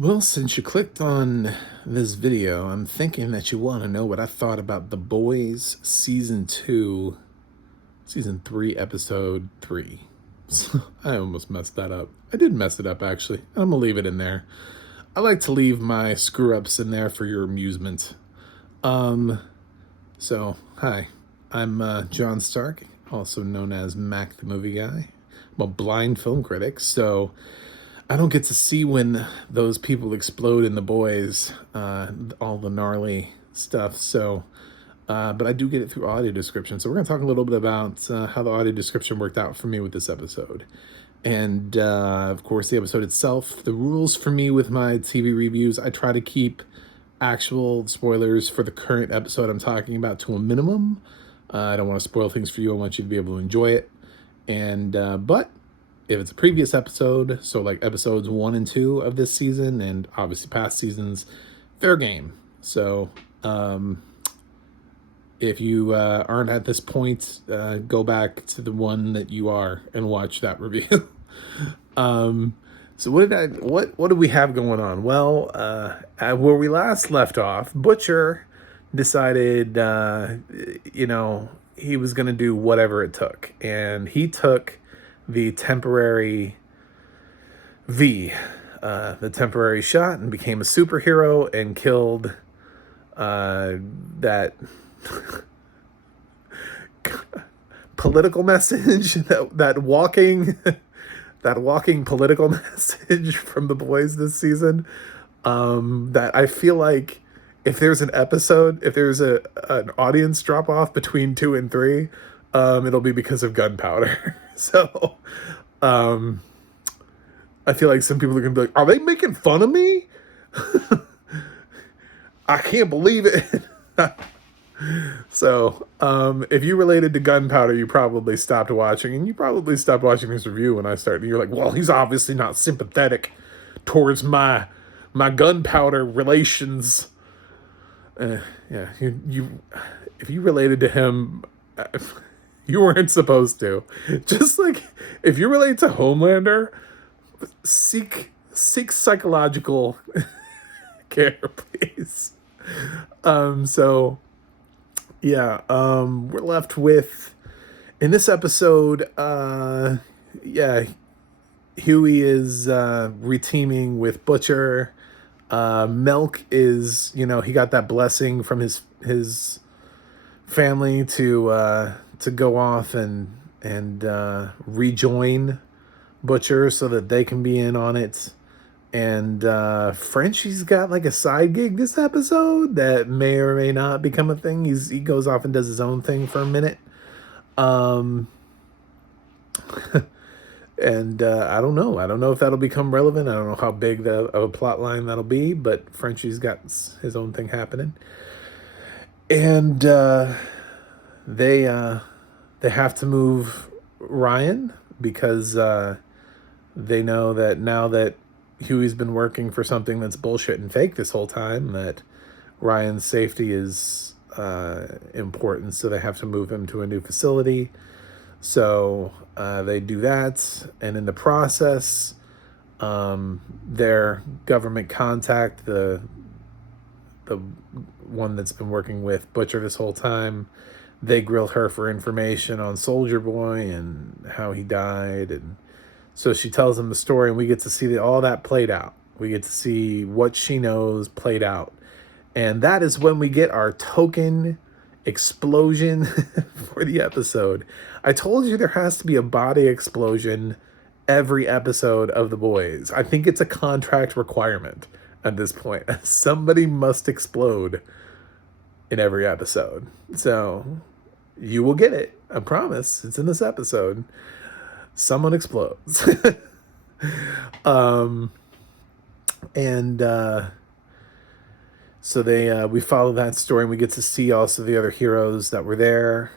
Well, since you clicked on this video, I'm thinking that you want to know what I thought about The Boys Season 2, Season 3, Episode 3. I almost messed that up. I did mess it up, actually. I'm going to leave it in there. I like to leave my screw-ups in there for your amusement. Hi. I'm John Stark, also known as Mac the Movie Guy. I'm a blind film critic, so I don't get to see when those people explode in The Boys, all the gnarly stuff. But I do get it through audio description. So we're going to talk a little bit about how the audio description worked out for me with this episode. And, of course, the episode itself. The rules for me with my TV reviews, I try to keep actual spoilers for the current episode I'm talking about to a minimum. I don't want to spoil things for you. I want you to be able to enjoy it. But if it's a previous episode, so like episodes 1 and 2 of this season, and obviously past seasons, fair game. So if you aren't at this point, go back to the one that you are and watch that review. So what did we have going on? Well, where we last left off, Butcher decided, he was going to do whatever it took, and he took the temporary the temporary shot, and became a superhero and killed that political message, that walking political message from The Boys this season. That I feel like if there's an an audience drop off between 2 and 3, it'll be because of gunpowder. So, I feel like some people are gonna be like, "Are they making fun of me?" I can't believe it. So, if you related to gunpowder, you probably stopped watching, and you probably stopped watching this review when I started. And you're like, "Well, he's obviously not sympathetic towards my gunpowder relations." Yeah, you if you related to him, you weren't supposed to. Just like if you relate to Homelander, seek psychological care, please. We're left with, in this episode, Huey is reteaming with Butcher. Milk is, he got that blessing from his family to go off and rejoin Butcher so that they can be in on it. And Frenchie's got like a side gig this episode that may or may not become a thing. He goes off and does his own thing for a minute. And I don't know. I don't know if that'll become relevant. I don't know how big of a plot line that'll be, but Frenchie's got his own thing happening. And they have to move Ryan because they know that now that Huey's been working for something that's bullshit and fake this whole time, that Ryan's safety is important, so they have to move him to a new facility. So they do that, and in the process, their government contact, the one that's been working with Butcher this whole time, they grill her for information on Soldier Boy and how he died, and so she tells them the story, and we get to see all that played out. We get to see what she knows played out. And that is when we get our token explosion for the episode. I told you there has to be a body explosion every episode of The Boys. I think it's a contract requirement at this point. Somebody must explode in every episode. So you will get it. I promise. It's in this episode. Someone explodes. So we follow that story, and we get to see also the other heroes that were there.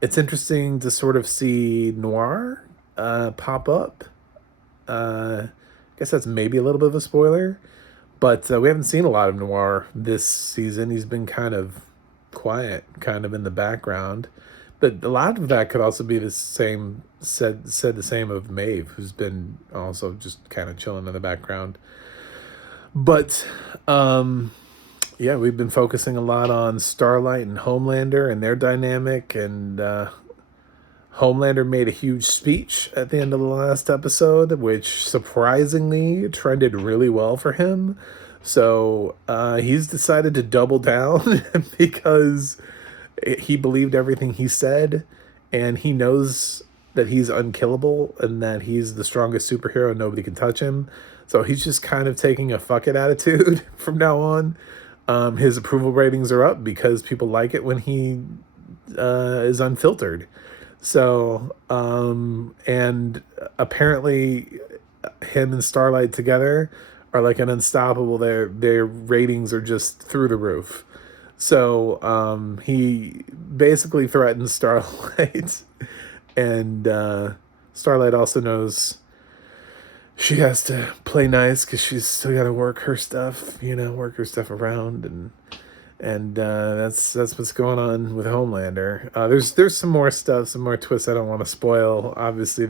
It's interesting to sort of see Noir pop up. I guess that's maybe a little bit of a spoiler, but we haven't seen a lot of Noir this season. He's been kind of quiet, kind of in the background. But a lot of that could also be the same said the same of Maeve, who's been also just kind of chilling in the background. But yeah, we've been focusing a lot on Starlight and Homelander and their dynamic, and Homelander made a huge speech at the end of the last episode, which surprisingly trended really well for him. So he's decided to double down because he believed everything he said, and he knows that he's unkillable and that he's the strongest superhero and nobody can touch him. So he's just kind of taking a fuck it attitude from now on. His approval ratings are up because people like it when he is unfiltered. So, and apparently him and Starlight together are like an unstoppable. Their ratings are just through the roof. So, he basically threatens Starlight, and Starlight also knows she has to play nice because she's still got to work her stuff, work her stuff around, and that's what's going on with Homelander. There's some more stuff, some more twists I don't want to spoil. Obviously,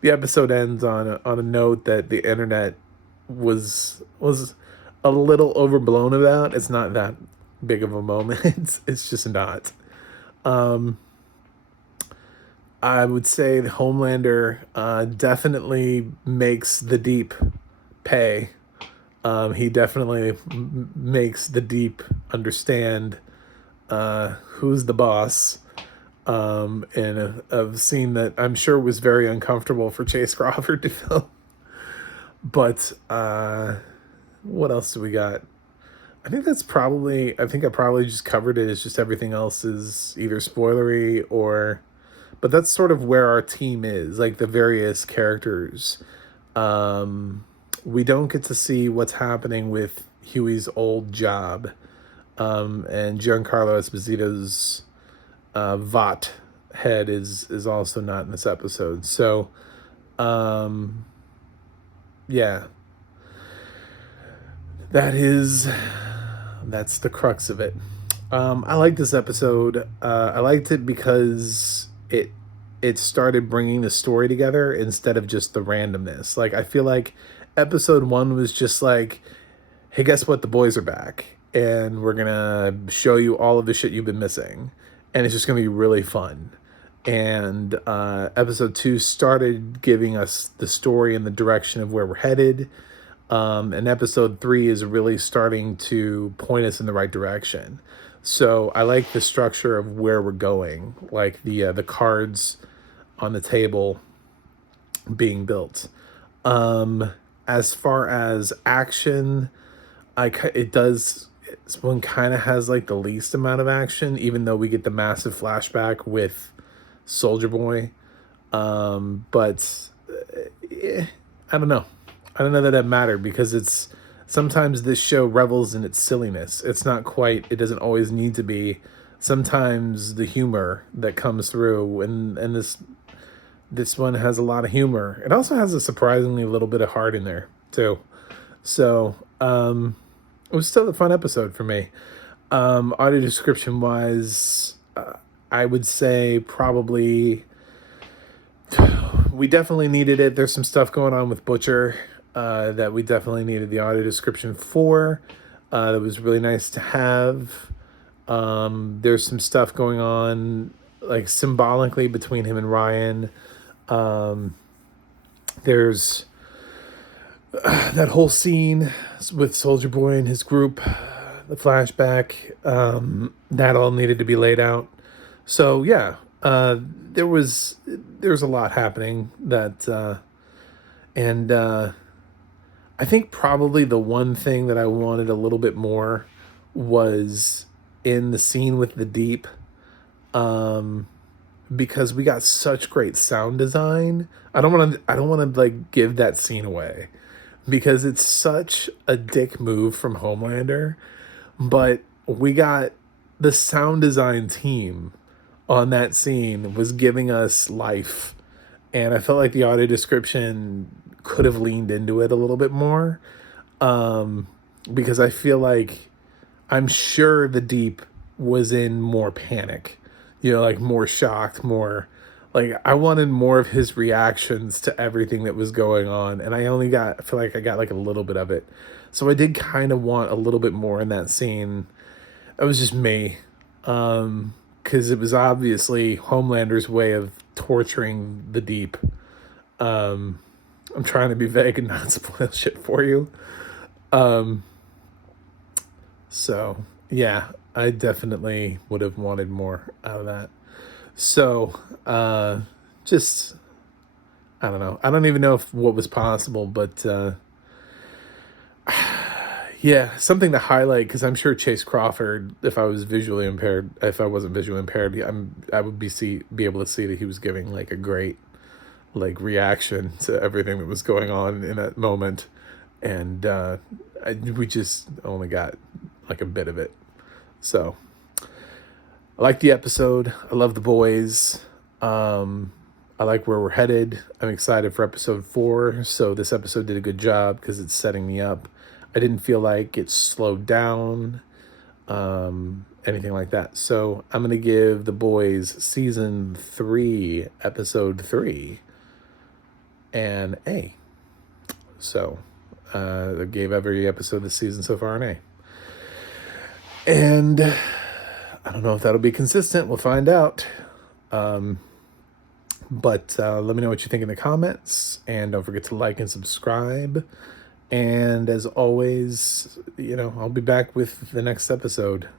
the episode ends on a note that the internet was a little overblown about. It's not that big of a moment. It's just not. I would say the Homelander definitely makes the Deep pay. He definitely makes the Deep understand who's the boss. And a scene that I'm sure was very uncomfortable for Chase Crawford to film. But what else do we got? I think I probably just covered it. It's just everything else is either spoilery or... But that's sort of where our team is, like the various characters. We don't get to see what's happening with Huey's old job. And Giancarlo Esposito's Vought head is also not in this episode. So, yeah. That's the crux of it. I like this episode. I liked it because it started bringing the story together instead of just the randomness. Like, I feel like episode 1 was just like, hey, guess what? The boys are back, and we're gonna show you all of the shit you've been missing, and it's just gonna be really fun. And episode 2 started giving us the story and the direction of where we're headed. And episode 3 is really starting to point us in the right direction. So I like the structure of where we're going, like the cards on the table being built. As far as action, this one kind of has like the least amount of action, even though we get the massive flashback with Soldier Boy. But I don't know. I don't know that mattered because sometimes this show revels in its silliness. It doesn't always need to be. Sometimes the humor that comes through, and this one has a lot of humor. It also has a surprisingly little bit of heart in there too. So it was still a fun episode for me. Audio description wise, I would say probably we definitely needed it. There's some stuff going on with Butcher that we definitely needed the audio description for. That was really nice to have. There's some stuff going on like symbolically between him and Ryan. There's that whole scene with Soldier Boy and his group, the flashback, that all needed to be laid out. So yeah, there was a lot happening that, and I think probably the one thing that I wanted a little bit more was in the scene with the Deep, because we got such great sound design. I don't want to like give that scene away because it's such a dick move from Homelander, but we got the sound design team on that scene was giving us life, and I felt like the audio description could have leaned into it a little bit more, because I feel like I'm sure the Deep was in more panic. like more shocked, more like I wanted more of his reactions to everything that was going on. And I feel like I got like a little bit of it. So I did kind of want a little bit more in that scene. It was just me. Because it was obviously Homelander's way of torturing the Deep. I'm trying to be vague and not spoil shit for you. So, yeah, I definitely would have wanted more out of that. So, just, I don't know. I don't even know if what was possible, but yeah, something to highlight because I'm sure Chase Crawford, if I wasn't visually impaired, I would be able to see that he was giving like a great like reaction to everything that was going on in that moment, and we just only got like a bit of it. So I like the episode. I love the boys. I like where we're headed. I'm excited for episode 4. So this episode did a good job because it's setting me up. I didn't feel like it slowed down, anything like that. So I'm going to give the boys season 3, episode 3, an A. So I gave every episode this season so far an A. And I don't know if that'll be consistent. We'll find out. But let me know what you think in the comments. And don't forget to like and subscribe. And as always, I'll be back with the next episode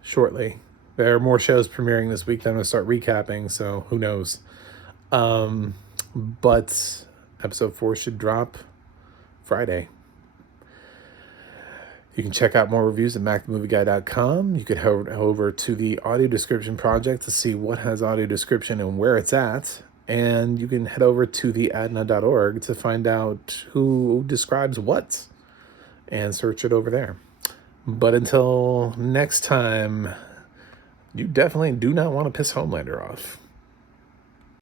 shortly. There are more shows premiering this week that I'm going to start recapping, so who knows. But episode 4 should drop Friday. You can check out more reviews at macthemovieguy.com. You could head over to the audio description project to see what has audio description and where it's at. And you can head over to theadna.org to find out who describes what and search it over there. But until next time, you definitely do not want to piss Homelander off.